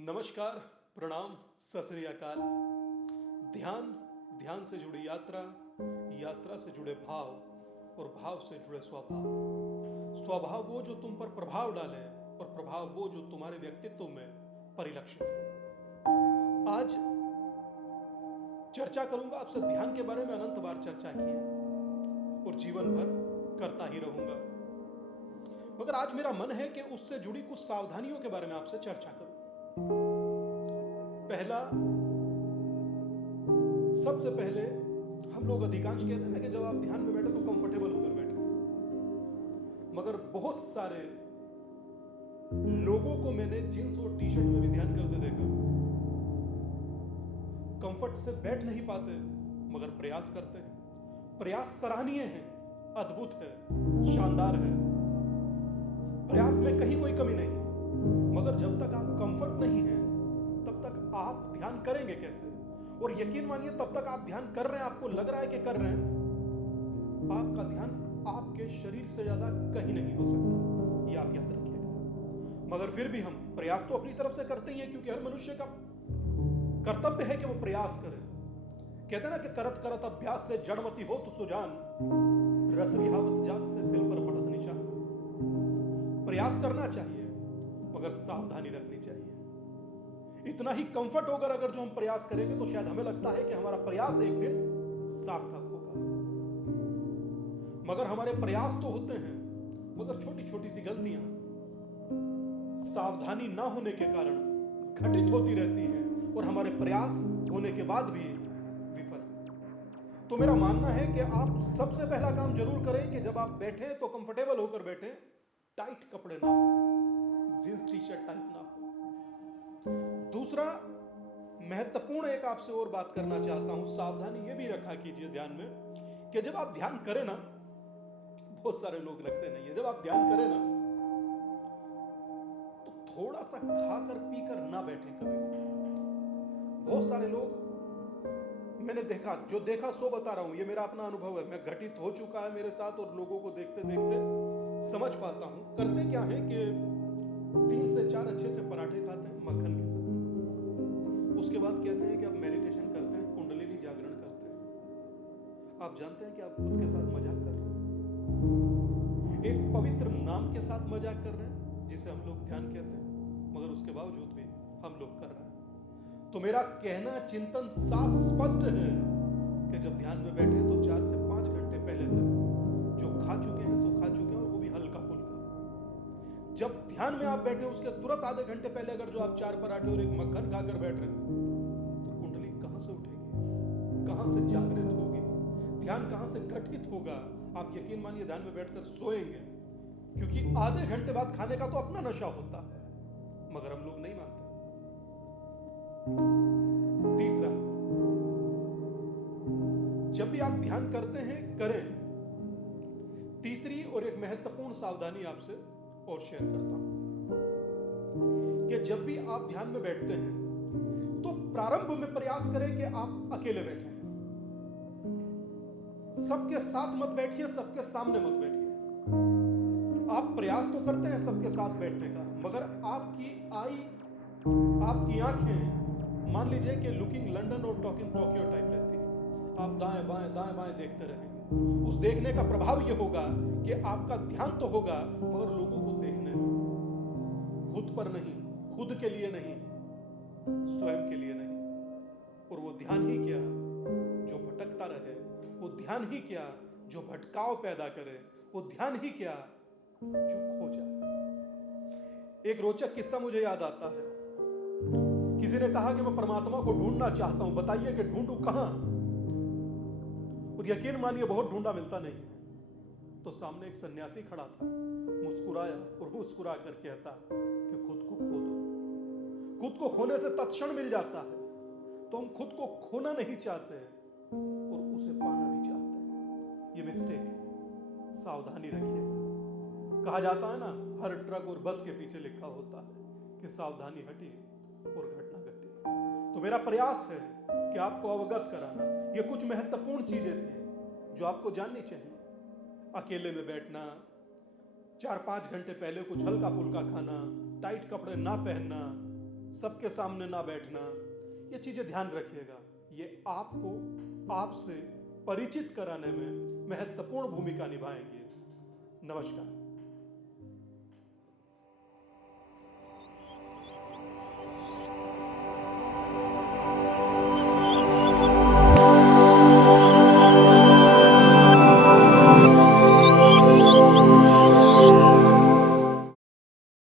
नमस्कार, प्रणाम, सत श्री अकाल। ध्यान, ध्यान से जुड़ी यात्रा, यात्रा से जुड़े भाव और भाव से जुड़े स्वभाव। स्वभाव वो जो तुम पर प्रभाव डाले और प्रभाव वो जो तुम्हारे व्यक्तित्व में परिलक्षित हो। आज चर्चा करूंगा आपसे ध्यान के बारे में। अनंत बार चर्चा की है और जीवन भर करता ही रहूंगा, मगर आज मेरा मन है कि उससे जुड़ी कुछ सावधानियों के बारे में आपसे चर्चा करूं। पहला, सबसे पहले हम लोग अधिकांश कहते हैं ना कि जब आप ध्यान में बैठे तो कंफर्टेबल होकर बैठे, मगर बहुत सारे लोगों को मैंने जींस और टी शर्ट में भी ध्यान करते देखा। कंफर्ट से बैठ नहीं पाते मगर प्रयास करते हैं। प्रयास सराहनीय है, अद्भुत है, शानदार है। प्रयास में कहीं कोई कमी नहीं, मगर जब तक आप कंफर्ट नहीं है तब तक आप ध्यान करेंगे कैसे? और यकीन मानिए, तब तक आप ध्यान कर रहे हैं, आपको लग रहा है कि कर रहे हैं, आपका ध्यान आपके शरीर से ज्यादा कहीं नहीं हो सकता, ये आप याद रखिएगा। मगर फिर भी हम प्रयास तो अपनी तरफ से करते ही हैं, क्योंकि हर मनुष्य का कर्तव्य है कि वो प्रयास करे। कहते हैं ना कि करत करत अभ्यास से जड़मति हो तो सुजान, रस रिहावत जात से सिल पर पड़त निशान। प्रयास करना चाहिए मगर सावधानी रखनी चाहिए। इतना ही कंफर्ट होगा अगर जो हम प्रयास करेंगे तो शायद हमें लगता है कि हमारा प्रयास एक दिन सार्थक होगा, मगर हमारे प्रयास तो होते हैं, मगर छोटी छोटी सी गलतियां सावधानी ना होने के कारण घटित होती रहती हैं और हमारे प्रयास होने के बाद भी विफल। तो मेरा मानना है कि आप सबसे पहला काम जरूर करें कि जब आप बैठें तो कंफर्टेबल होकर बैठें, टाइट कपड़े ना हो, जींस टी शर्ट टाइट ना हो। दूसरा महत्वपूर्ण एक आपसे और बात करना चाहता हूं, सावधानी यह भी रखा कीजिए ध्यान में कि जब आप ध्यान करें ना, बहुत सारे लोग रखते नहीं है, जब आप ध्यान करें ना तो थोड़ा सा खाकर पीकर ना बैठें कभी भी। बहुत सारे लोग मैंने देखा, जो देखा सो बता रहा हूं, ये मेरा अपना अनुभव है, मैं घटित हो चुका है मेरे साथ और लोगों को देखते देखते समझ पाता हूं। करते क्या है कि 3 से 4 अच्छे से पराठे खाते हैं मक्खन के साथ, उसके बाद कहते हैं कि आप मेडिटेशन करते हैं, कुंडलिनी जागरण करते हैं। आप जानते हैं कि आप खुद के साथ मजाक कर रहे हैं, एक पवित्र नाम के साथ मजाक कर रहे हैं जिसे हम लोग ध्यान कहते हैं, मगर उसके बावजूद भी हम लोग कर रहे हैं। तो मेरा कहना, चिंतन साफ स्पष्ट है कि जब ध्यान में बैठे तो 4 से 5 घंटे पहले तक जो खा चुके हैं सो खा चुके हैं, और वो भी हल्का फुल्का। जब ध्यान में आप बैठे उसके तुरंत आधे घंटे पहले अगर जो आप 4 पराठे और एक मक्खन खाकर बैठ रहे हैं तो कुंडली कहां से उठेगी, कहां से जागृत होगी, ध्यान कहां से घटित होगा? आप यकीन मानिए ध्यान में बैठकर सोएंगे, क्योंकि आधे घंटे बाद खाने का तो अपना नशा होता है, मगर हम लोग नहीं मानते। तीसरा, जब भी आप ध्यान करते हैं करें। तीसरी और एक महत्वपूर्ण सावधानी आपसे और शेयर करता हूं कि जब भी आप ध्यान में बैठते हैं तो प्रारंभ में प्रयास करें कि आप अकेले बैठे हैं। सबके साथ मत बैठिए, सबके सामने मत बैठिए। आप प्रयास तो करते हैं सबके साथ बैठने का, मगर आपकी आंखें मान लीजिए कि लुकिंग लंदन और टॉकिंग टोक्यो टाइप रहती है। आप दाएं बाएं देखते रहेंगे। उस देखने का प्रभाव यह होगा कि आपका ध्यान तो होगा मगर लोगों को देखने में, खुद पर नहीं, खुद के लिए नहीं, स्वयं के लिए नहीं। और वो ध्यान ही क्या जो भटकता रहे, वो ध्यान ही क्या जो भटकाव पैदा करे, वो ध्यान ही क्या जो खो जाए। एक रोचक किस्सा मुझे याद आता है। किसी ने कहा कि मैं परमात्मा को ढूंढना चाहता हूं, बताइए कि ढूंढूं कहां? और यकीन मानिए बहुत ढूंढा, मिलता नहीं है। तो सामने एक सन्यासी खड़ा था, मुस्कुराया और मुस्कुरा कर कहता कि खुद को खो दो। खुद को खोने से तत्क्षण मिल जाता है, तो हम खुद को खोना नहीं चाहते और उसे पाना भी चाहते हैं। ये मिस्टेक है, सावधानी रखिएगा। कहा जाता है ना, हर ट्रक और बस के पीछे लिखा होता है कि सावधानी हटी और घटना घटी। तो मेरा प्रयास है कि आपको अवगत कराना। ये कुछ महत्वपूर्ण चीजें थी जो आपको जाननी चाहिए। अकेले में बैठना, 4-5 घंटे पहले कुछ हल्का फुल्का खाना, टाइट कपड़े ना पहनना, सबके सामने ना बैठना, ये चीजें ध्यान रखिएगा। ये आपको आपसे परिचित कराने में महत्वपूर्ण भूमिका निभाएंगे। नमस्कार।